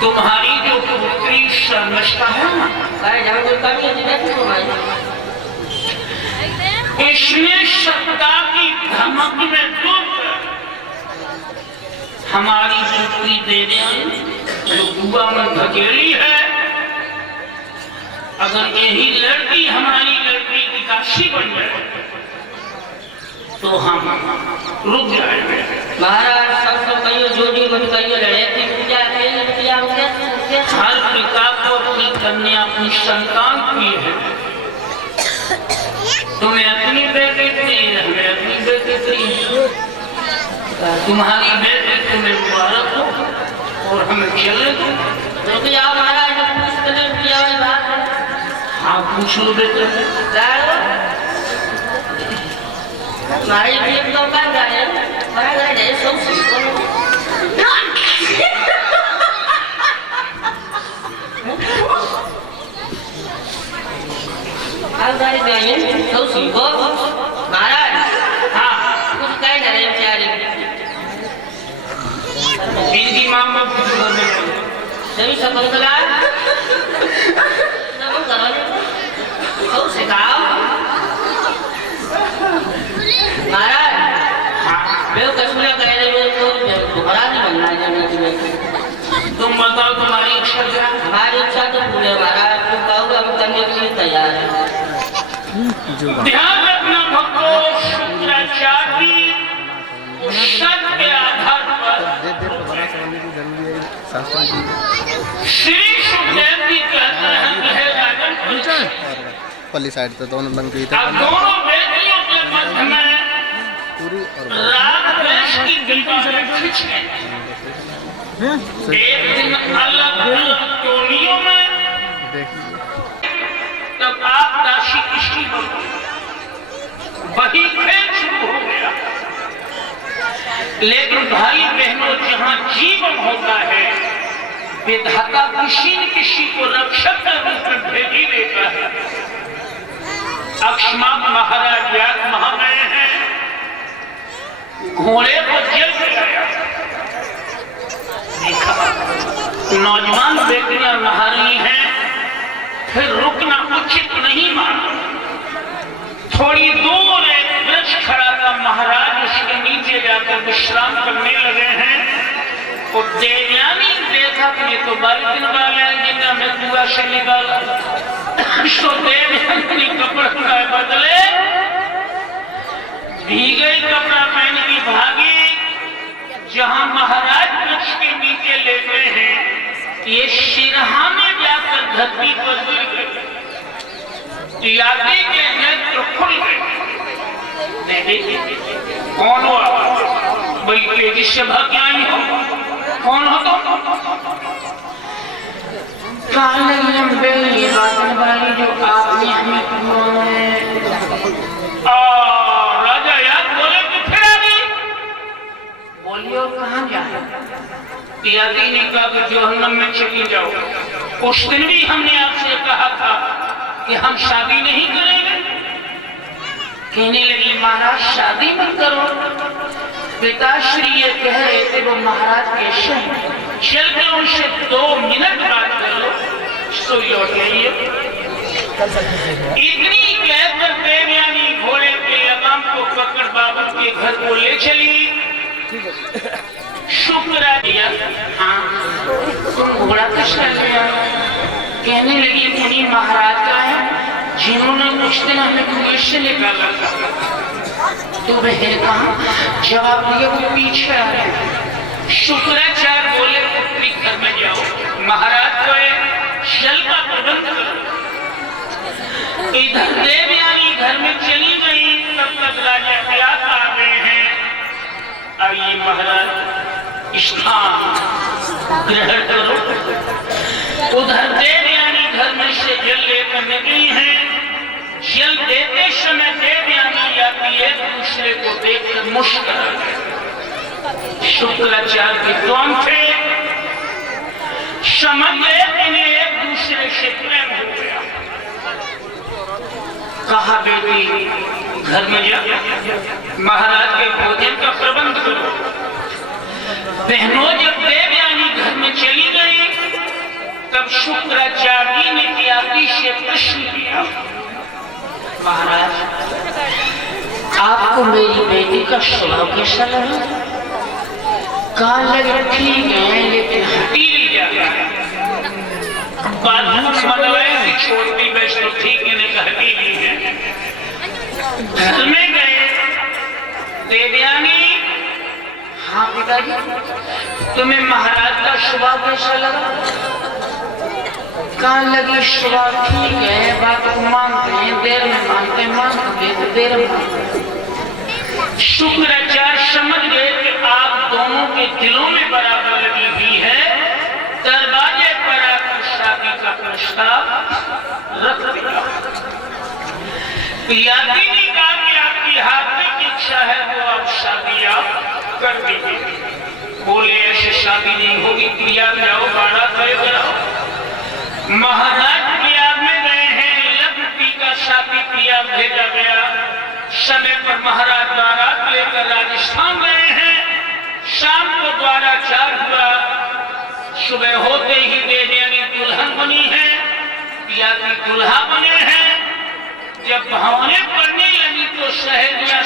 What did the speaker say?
तुम्हारी जो पुत्री शर्मिष्ठा है ना, इसने सत्ता की धमक में डूब हमारी पुत्री देने जो बुआ में धकेली है। अगर यही लड़की हमारी लड़की की काशी बन जाए तो हम रुक जाएंगे। महाराज सबको कहियो जोड़ी मत कहियो लड़े की पूजा किया हर पिता को अपनी कन्या अपनी संतान की है। तुम्हें अपनी बेटी थी, हमें अपनी बेटी थी। तुम्हारी बेटी तुम्हें मुबारक हो और हमें चले दो। रुक जाओ महाराज, किया हुई बात है। हाँ पूछ लो बेटे। हमारी बेटी तो कर गए सब महाराज। हाँ कुछ कह रहे बेचारी इनकी माँ को सभी शकुंतला सब सिखाओ महाराज। कसुला कह रहे हो तो दोबारा नहीं बनना जाने की। तुम बताओ तुम्हारी इच्छा क्या? हमारी इच्छा तो पूरे महाराज, तुम कहोगे हम करने के लिए तैयार हैं। ध्यान रखना भक्तों, शुक्राचार्य शर्त के आधार पर श्री सुखदेव जी कहते हैं कि हे राजन पल्ली साइड तो दोनों बन गई थी। दोनों बेटियों के मध्य में पूरी और राग द्वेष की दीवारें खिंच गई। एक दिन अलग अलग टोलियों में जब आप राशि किसी वही खेल शुरू हो गया। लेकिन भाई बहनों, जहां जीवन होता है विधाता किसी न किसी को रक्षक के रूप में भेज ही देता है। अक्षमात महाराज याद महामय हैं, घोड़े को जेल में लाया। देखा नौजवान बेटियां नहा रही हैं, फिर रुकना उचित नहीं माना। थोड़ी दूर एक वृक्ष खड़ा था, महाराज उसके नीचे जाकर विश्राम करने लगे हैं। और देवयानी देखा कि ये तो बाल्टिन वाले हैं जिन्हें हमें कुआ से निकाला। तो देवयानी कपड़े का बदले भीगे कपड़ा पहन की भागी। जहां महाराज वृक्ष के नीचे लेटे हैं, ये सिरहा में जाकर धरती पर गिर गए। यादी के नेत्र खुल गए। कौन हुआ? बड़ी तेजी से भाग आई हो। कौन हो तुम? ये बातन वाली जो आपने हमें राजा याद बोले कि फिर अभी बोलियो कहाँ जाए? पियादी ने कहा कि जहन्नम में चली जाओ। उस दिन भी हमने आपसे कहा था कि हम शादी नहीं करेंगे। कहने लगी महाराज शादी मत करो। पिताश्री ये कह रहे थे वो महाराज कैसे चल के उनसे 2 मिनट बात कर लो, सो लौट जाइए। इतनी कहकर देवयानी घोड़े के लगाम को पकड़ बाबू के घर को ले चली। शुक्र किया, हाँ तुम घोड़ा किस लिया? कहने लगी उन्हीं महाराज का है जिन्होंने कुछ दिन हमें कुएं से निकाला था। तो वह कहा जवाब दिया वो पीछे आ रहे हैं। शुक्राचार्य बोले पुत्री घर में जाओ, महाराज को जल का प्रबंध करो। इधर देवयानी घर में चली गई, तब तक राजा हयात आ गए हैं। अब ये महाराज स्थान ग्रहण करो। उधर देवयानी घर में से जल लेकर निकली है। जल देते समय देवयानी जाती एक दूसरे को देखकर मुस्कुरा गए। शुक्राचार्य विद्वान थे, समझ गए इन्हें एक दूसरे से प्रेम हो गया। कहा बेटी घर में जा, महाराज के भोजन का प्रबंध करो। बहनों जब देवयानी घर में चली गई तब शुक्राचार्य ने पियादी से प्रश्न किया, महाराज आपको मेरी बेटी का स्वभाव कैसा लगा? कहा लगे ठीक है लेकिन हटीली जाता है। बाथरूम मनवाए कि छोड़ती वैष्णो ठीक है नहीं हटीली है। घर में गए देवयानी, हाँ पिताजी तुम्हें महाराज का स्वभाव कैसा लगा? कहाँ लगी स्वभाव ठीक है, बात को मानते हैं, देर में मानते मानते तो देर में। शुक्राचार्य समझ गए कि आप दोनों के दिलों में बराबर लगी हुई है। दरवाजे पर आकर शादी का प्रस्ताव रख दिया। पियादी ने कहा कि आपकी हार्दिक इच्छा है वो आप शादी आप कर दीजिए। बोले ऐसे शादी नहीं होगी, प्रिया जाओ बाड़ा तय कराओ। महाराज प्रयाग में गए हैं, लखपति का शादी प्रिया भेजा गया। समय पर महाराज बारात लेकर राजस्थान गए हैं। शाम को द्वाराचार हुआ। सुबह होते ही देवयानी दुल्हन बनी है, पियादी दुल्हा बने हैं। जब भावने पड़ने लगी तो सहेलियां